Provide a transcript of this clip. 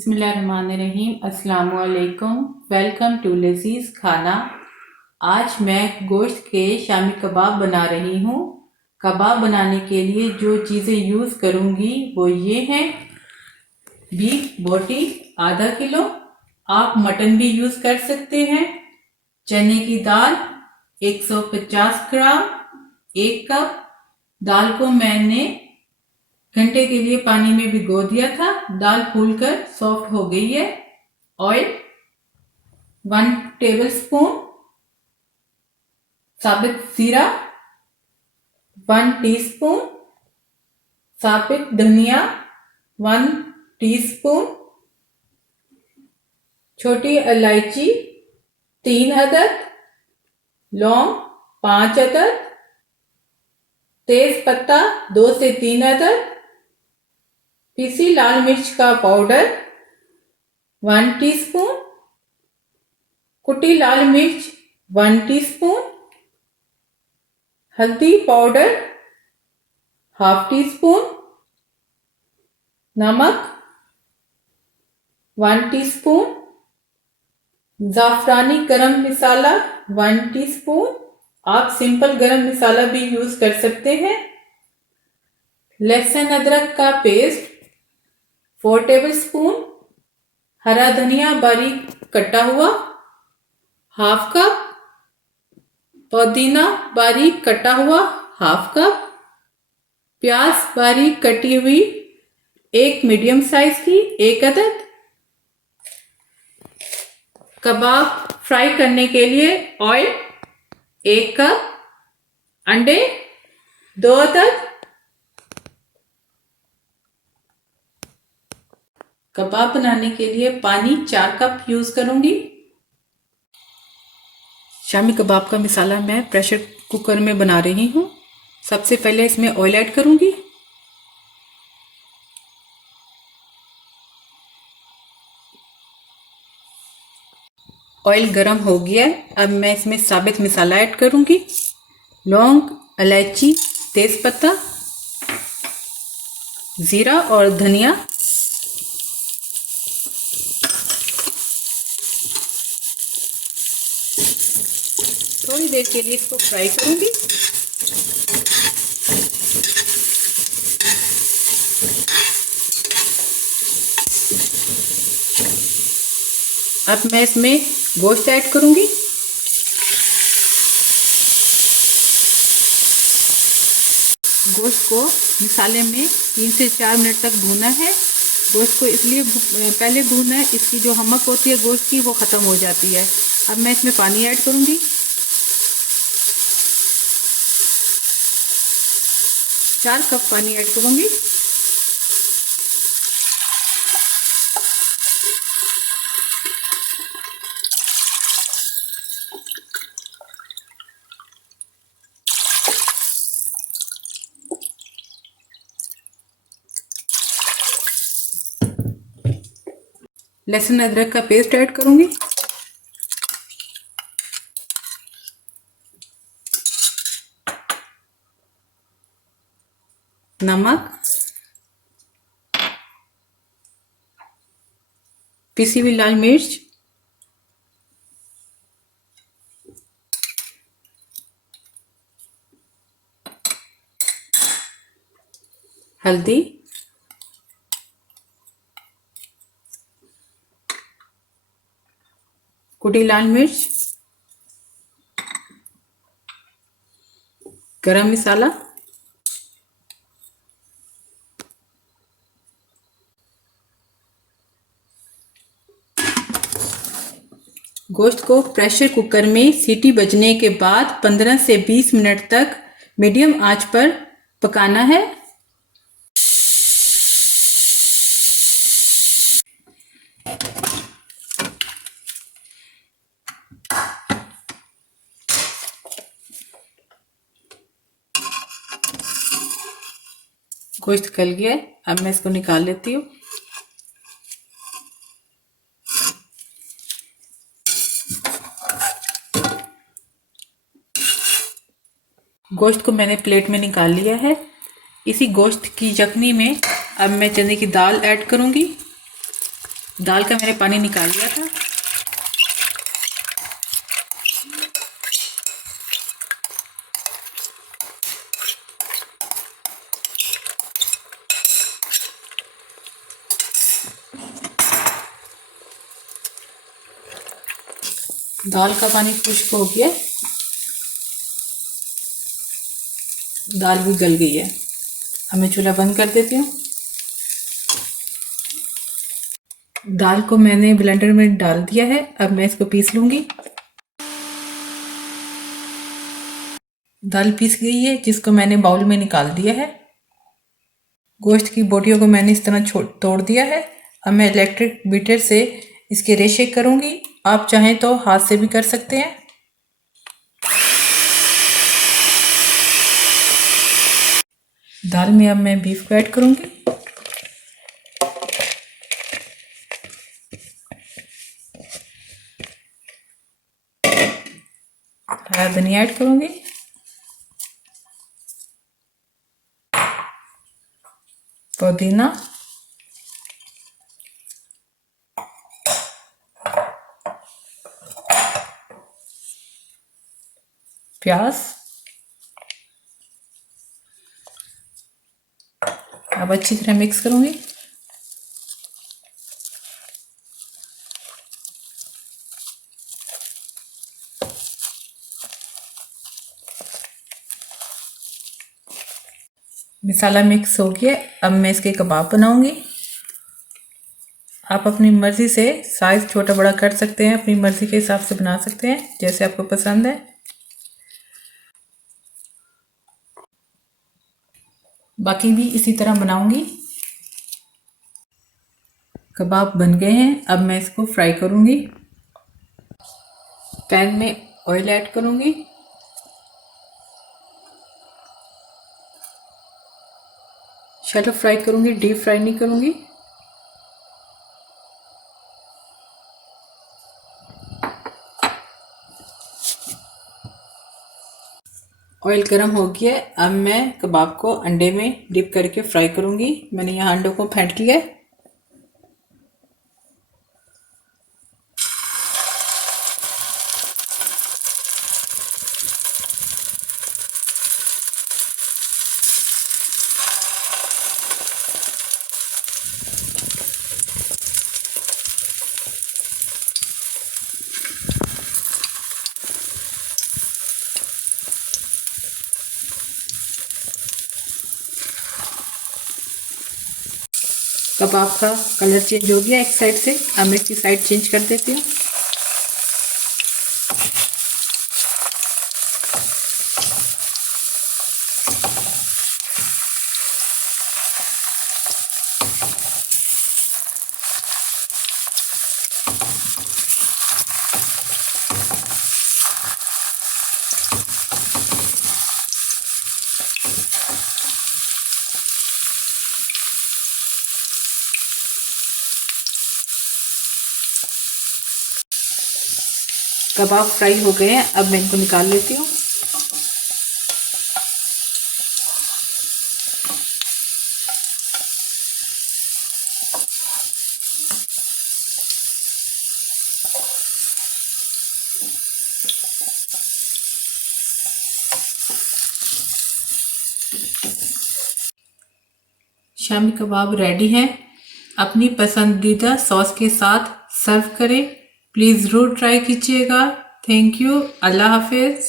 बिस्मिल्लाहिर्रहमानिर्रहीम। अस्सलाम वालेकुम। वेलकम टू लजीज खाना। आज मैं गोश्त के शामी कबाब बना रही हूँ। कबाब बनाने के लिए जो चीज़ें यूज़ करूँगी वो ये हैं। बीफ बोटी आधा किलो, आप मटन भी यूज़ कर सकते हैं। चने की दाल 150 ग्राम, 1 कप। दाल को मैंने घंटे के लिए पानी में भिगो दिया था। दाल फूलकर सॉफ्ट हो गई है। ऑयल 1 टेबलस्पून, साबित जीरा 1 टीस्पून, साबित धनिया 1 टीस्पून, छोटी इलायची 3 अदद, लौंग 5 अदद, तेज पत्ता 2 से 3 अदद, पीसी लाल मिर्च का पाउडर 1 टीस्पून, कुटी लाल मिर्च 1 टीस्पून, हल्दी पाउडर ½ टीस्पून, नमक 1 टीस्पून, जाफरानी गरम मसाला 1 टीस्पून। आप सिंपल गरम मसाला भी यूज कर सकते हैं। लहसुन अदरक का पेस्ट 4 टेबलस्पून, हरा धनिया बारीक कटा हुआ ½ कप, पुदीना बारीक कटा हुआ ½ कप, प्याज बारीक कटी हुई 1 मीडियम साइज की 1 अदद। कबाब फ्राई करने के लिए ऑयल 1 कप, अंडे 2 अदद। कबाब बनाने के लिए पानी 4 कप यूज करूंगी। शामी कबाब का मसाला मैं प्रेशर कुकर में बना रही हूँ। सबसे पहले इसमें ऑयल ऐड करूंगी। ऑयल गरम हो गया है। अब मैं इसमें साबित मसाला ऐड करूंगी। लौंग, इलायची, तेज पत्ता, जीरा और धनिया। थोड़ी देर के लिए इसको फ्राई करूंगी। अब मैं इसमें गोश्त ऐड करूंगी। गोश्त को मसाले में 3 से 4 मिनट तक भूनना है। गोश्त को इसलिए पहले भूनना है, इसकी जो हमक होती है गोश्त की वो ख़त्म हो जाती है। अब मैं इसमें पानी ऐड करूंगी। चार कप पानी ऐड करूंगी। लहसुन अदरक का पेस्ट ऐड करूंगी। नमक, पिसी हुई लाल मिर्च, हल्दी, कुटी लाल मिर्च, गरम मसाला, गोश्त को प्रेशर कुकर में सीटी बजने के बाद 15 से 20 मिनट तक मीडियम आंच पर पकाना है। गोश्त गल गया है। अब मैं इसको निकाल लेती हूँ। गोश्त को मैंने प्लेट में निकाल लिया है। इसी गोश्त की यखनी में अब मैं चने की दाल ऐड करूंगी। दाल का मैंने पानी निकाल लिया था। दाल का पानी खुश्क हो गया, दाल भी गल गई है। अब मैं चूल्हा बंद कर देती हूँ। दाल को मैंने ब्लेंडर में डाल दिया है, अब मैं इसको पीस लूँगी। दाल पीस गई है, जिसको मैंने बाउल में निकाल दिया है। गोश्त की बोटियों को मैंने इस तरह तोड़ दिया है। अब मैं इलेक्ट्रिक बीटर से इसके रेशे करूँगी। आप चाहें तो हाथ से भी कर सकते हैं। दाल में अब मैं बीफ को ऐड करूँगी। हरा धनिया ऐड करूँगी। पुदीना, प्याज। अब अच्छी तरह मिक्स करूँगी। मसाला मिक्स हो गया, अब मैं इसके कबाब बनाऊंगी। आप अपनी मर्ज़ी से साइज़ छोटा बड़ा कर सकते हैं, अपनी मर्ज़ी के हिसाब से बना सकते हैं, जैसे आपको पसंद है। बाकी भी इसी तरह बनाऊंगी। कबाब बन गए हैं, अब मैं इसको फ्राई करूंगी। पैन में ऑयल ऐड करूंगी। शैलो फ्राई करूंगी, डीप फ्राई नहीं करूंगी। ऑयल गर्म हो गया, अब मैं कबाब को अंडे में डिप करके फ्राई करूंगी। मैंने यहाँ अंडों को फेंट लिया है। कबाब का कलर चेंज हो गया एक साइड से, अब मैं इसकी साइड चेंज कर देती हूँ। कबाब फ्राई हो गए हैं, अब मैं इनको निकाल लेती हूँ। शामी कबाब रेडी है। अपनी पसंदीदा सॉस के साथ सर्व करें। प्लीज़ ज़रूर ट्राई कीजिएगा। Thank you. अल्लाह हाफिज़।